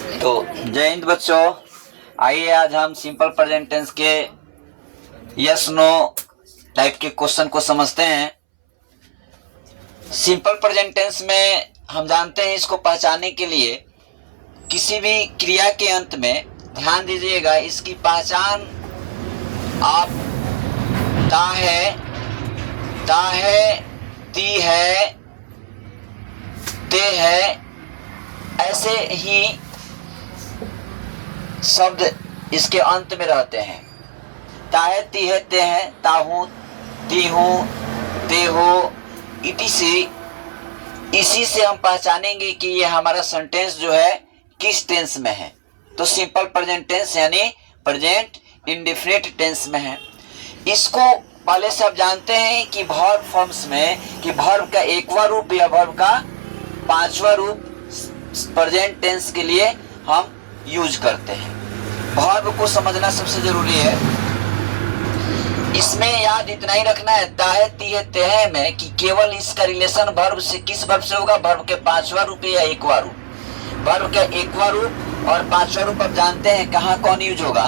तो जय हिंद बच्चों, आइए आज हम सिंपल प्रेजेंट टेंस के यस नो टाइप के क्वेश्चन को समझते हैं। सिंपल प्रेजेंट टेंस में हम जानते हैं, इसको पहचानने के लिए किसी भी क्रिया के अंत में ध्यान दीजिएगा, इसकी पहचान आप ता है, ती है, ते है, ऐसे ही शब्द इसके अंत में रहते हैं। ताहे, ती है, ते है, ताहू, ती हूँ, ते हो, इसी से हम पहचानेंगे कि ये हमारा सेंटेंस जो है किस टेंस में है। तो सिंपल प्रेजेंट टेंस यानी प्रेजेंट इंडेफिनिट टेंस में है। इसको पहले से आप जानते हैं कि वर्ब फॉर्म्स में कि वर्ब का एकवा रूप या वर्ब का पांचवा रूप प्रेजेंट टेंस के लिए हम यूज करते हैं। वर्ब को समझना सबसे जरूरी है। इसमें याद इतना ही रखना है, ताहे, ती है, ते है में कि केवल इसका रिलेशन वर्ब से किस वर्ब से होगा, वर्ब के पांचवा रूप या एकवा रूप। वर्ब का एकवा रूप और पांचवा रूप आप जानते हैं कहाँ कौन यूज होगा।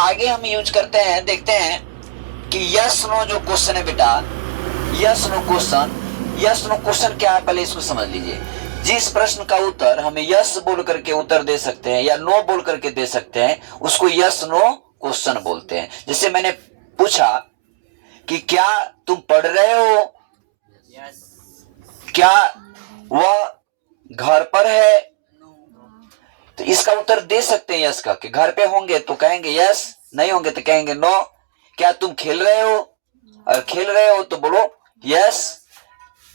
आगे हम यूज करते हैं, देखते हैं कि यस नो जो क्वेश्चन है बेटा, यस नो क्वेश्चन क्या है, पहले इसको समझ लीजिए। जिस प्रश्न का उत्तर हम यस बोल करके उत्तर दे सकते हैं या नो बोल करके दे सकते हैं, उसको यस नो क्वेश्चन बोलते हैं। जैसे मैंने पूछा कि क्या तुम पढ़ रहे हो, क्या वह घर पर है, तो इसका उत्तर दे सकते हैं यस का, कि घर पे होंगे तो कहेंगे यस, नहीं होंगे तो कहेंगे नो। क्या तुम खेल रहे हो, और खेल रहे हो तो बोलो यस,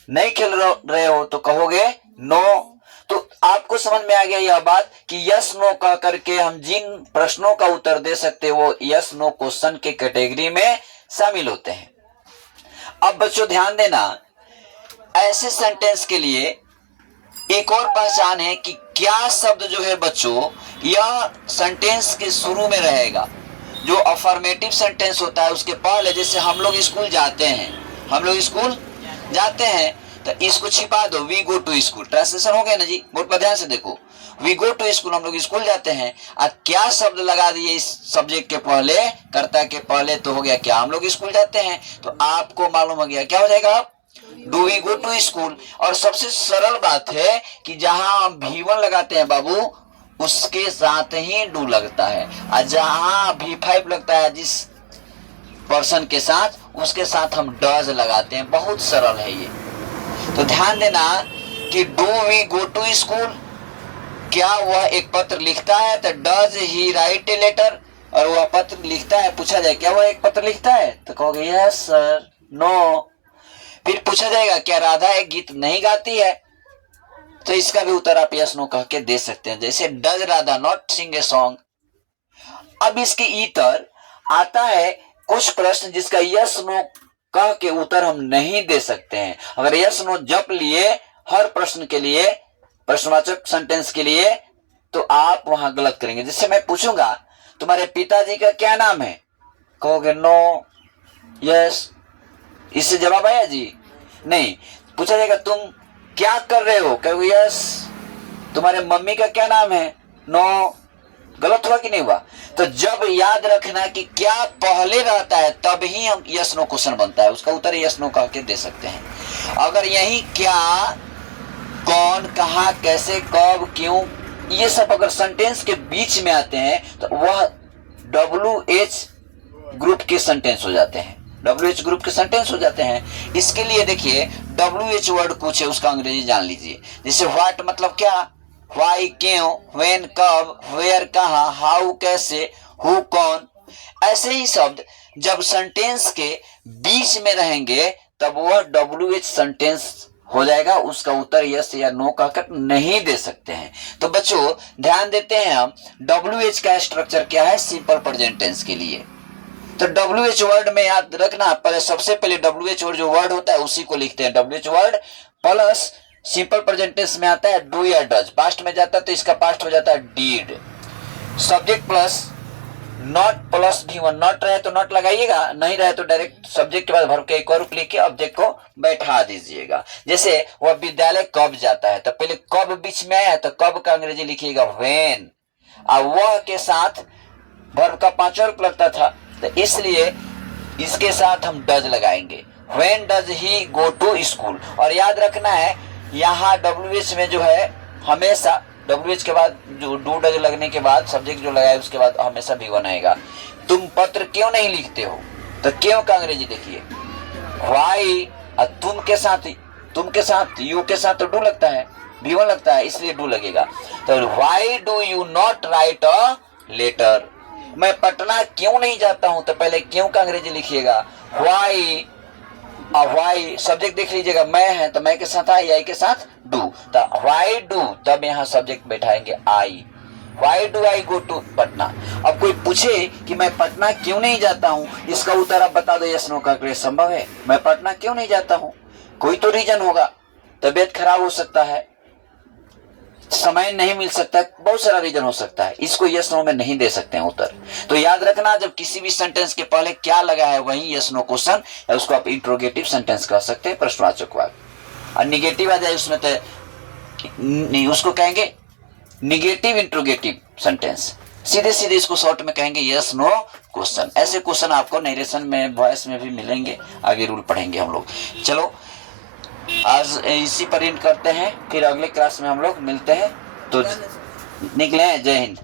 नहीं खेल रहे हो तो कहोगे नो। तो आपको समझ में आ गया यह बात कि यस नो कह करके हम जिन प्रश्नों का उत्तर दे सकते हैं वो यस नो क्वेश्चन के कैटेगरी में शामिल होते हैं। अब बच्चों ध्यान देना, ऐसे सेंटेंस के लिए एक और पहचान है कि क्या शब्द जो है बच्चों यह सेंटेंस के शुरू में रहेगा। जो अफर्मेटिव सेंटेंस होता है उसके पहले, जैसे हम लोग स्कूल जाते हैं तो इसको छिपा दो, we go to school. Translation हो गया ना जी, बोर्ड पर ध्यान से देखो, वी गो टू स्कूल, हम लोग स्कूल जाते हैं। अब क्या शब्द लगा दिए इस सब्जेक्ट के पहले, कर्ता के पहले, तो हो गया क्या, हम लोग स्कूल जाते हैं। तो आपको मालूम हो गया क्या हो जाएगा, do we go to school. और सबसे सरल बात है कि जहां हम V1 लगाते हैं बाबू, उसके साथ ही डू लगता है, और जहां V5 लगता है जिस पर्सन के साथ, उसके साथ हम डज लगाते हैं। बहुत सरल है ये। तो ध्यान देना कि do we go to school, क्या वह एक पत्र लिखता है, तो does he write a letter, और वह पत्र लिखता है। पूछा जाए क्या वह एक पत्र लिखता है, तो कहोगे यस सर, नो। फिर पूछा जाएगा क्या राधा एक गीत नहीं गाती है, तो इसका भी उत्तर आप यस नो कह के दे सकते हैं। जैसे does Radha not sing a song. अब इसके इतर आता है कुछ प्रश्न जिसका यस नो कह के उत्तर हम नहीं दे सकते हैं। अगर यस नो जप लिए हर प्रश्न के लिए, प्रश्नवाचक सेंटेंस के लिए, तो आप वहां गलत करेंगे। जैसे मैं पूछूंगा तुम्हारे पिताजी का क्या नाम है, कहोगे नो, यस, इससे जवाब आया जी नहीं। पूछा जाएगा तुम क्या कर रहे हो, कहोगे यस। तुम्हारे मम्मी का क्या नाम है, नो। गलत हुआ कि नहीं हुआ। तो जब याद रखना कि क्या पहले रहता है तब ही हम यस नो क्वेश्चन बनता है, उसका उत्तर यस नो कह के दे सकते हैं। अगर यही क्या, कौन, कहा, कैसे, कब, क्यों, ये सब अगर सेंटेंस के बीच में आते हैं तो वह WH ग्रुप के सेंटेंस हो जाते हैं, WH ग्रुप के सेंटेंस हो जाते हैं। इसके लिए देखिए WH वर्ड कुछ है, उसका अंग्रेजी जान लीजिए। जैसे व्हाट मतलब क्या, वाई क्यों, व्हेन कब, वेयर कहाँ, हाउ कैसे, हु कौन। ऐसे ही शब्द जब सेंटेंस के बीच में रहेंगे तब वह WH सेंटेंस हो जाएगा, उसका उत्तर यस या नो कहकर नहीं दे सकते हैं। तो बच्चों ध्यान देते हैं हम, WH का स्ट्रक्चर क्या है सिंपल प्रेजेंट टेंस के लिए। तो WH वर्ड में याद रखना, पहले सबसे पहले WH वर्ड जो वर्ड होता है उसी को लिखते हैं। WH word plus simple present tense में आता है डू या डज, पास्ट में जाता है तो इसका पास्ट हो जाता है did. Subject plus not plus V1, not रहे तो नॉट लगाइएगा, नहीं रहे तो डायरेक्ट सब्जेक्ट के बाद भर के एक और लिख के ऑब्जेक्ट को बैठा दीजिएगा। जैसे वह विद्यालय कब जाता है, तो पहले कब बीच में आया, तो कब का अंग्रेजी लिखिएगा व्हेन, और वह के साथ वर्ब का 5वां रूप लगता था, तो इसलिए इसके साथ हम डज लगाएंगे। When does he go to school. और याद रखना है यहाँ WH में जो है हमेशा WH के बाद जो डू डज लगने के बाद सब्जेक्ट जो लगाए उसके बाद हमेशा V1 आएगा। तुम पत्र क्यों नहीं लिखते हो, तो क्यों का अंग्रेजी देखिए व्हाई, तुम के साथ यू के साथ तो डू लगता है, V1 लगता है, इसलिए डू लगेगा। तो why do you not write a letter. मैं पटना क्यों नहीं जाता हूं, तो पहले क्यों का अंग्रेजी लिखिएगा व्हाई, व्हाई सब्जेक्ट देख लीजिएगा मैं है, तो मैं के साथ आई के साथ डू, तो व्हाई डू, तब यहाँ सब्जेक्ट बैठाएंगे आई। Why do I go to Patna. अब कोई पूछे कि मैं पटना क्यों नहीं जाता हूँ, इसका उत्तर आप बता दो यस नो का, संभव है? मैं पटना क्यों नहीं जाता हूँ, कोई तो रीजन होगा, तबीयत खराब हो सकता है, समय नहीं मिल सकता, बहुत सारा रीजन हो सकता है, इसको यस नो में नहीं दे सकते हैं उत्तर। तो याद रखना जब किसी भी सेंटेंस के पहले क्या लगा है वही यस नो क्वेश्चन है, उसको आप इंट्रोगेटिव सेंटेंस कह सकते हैं, प्रश्नवाचक वाक्य। और निगेटिव आ जाए उसमें तो नहीं, उसको कहेंगे निगेटिव इंट्रोगेटिव सेंटेंस। सीधे सीधे इसको शॉर्ट में कहेंगे यस नो क्वेश्चन। ऐसे क्वेश्चन आपको नरेशन में वॉइस में भी मिलेंगे, आगे रूल पढ़ेंगे हम लोग। चलो आज इसी पर एंड करते हैं, फिर अगले क्लास में हम लोग मिलते हैं, तो निकले। जय हिंद।